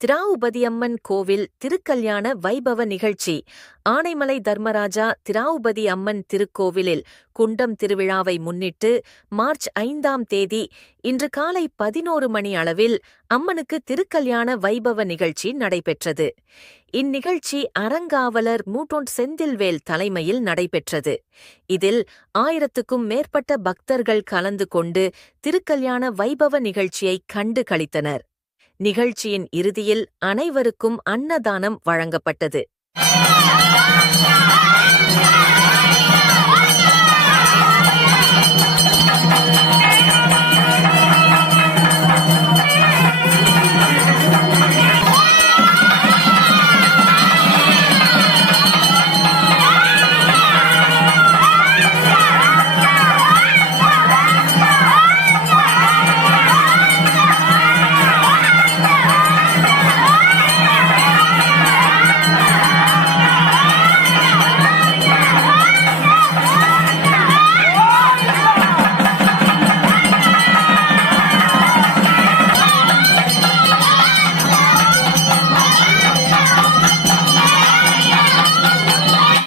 திராவுபதியம்மன் கோவில் திருக்கல்யாண வைபவ நிகழ்ச்சி. ஆனைமலை தர்மராஜா திராவுபதி அம்மன் திருக்கோவிலில் குண்டம் திருவிழாவை முன்னிட்டு மார்ச் 5ஆம் தேதி இன்று காலை 11 மணி அளவில் அம்மனுக்கு திருக்கல்யாண வைபவ நிகழ்ச்சி நடைபெற்றது. இந்நிகழ்ச்சி அறங்காவலர் மூட்டோன் செந்தில்வேல் தலைமையில் நடைபெற்றது. இதில் 1000க்கும் மேற்பட்ட பக்தர்கள் கலந்து கொண்டு திருக்கல்யாண வைபவ நிகழ்ச்சியை கண்டு களித்தனர். நிகழ்ச்சியின் இறுதியில் அனைவருக்கும் அன்னதானம் வழங்கப்பட்டது.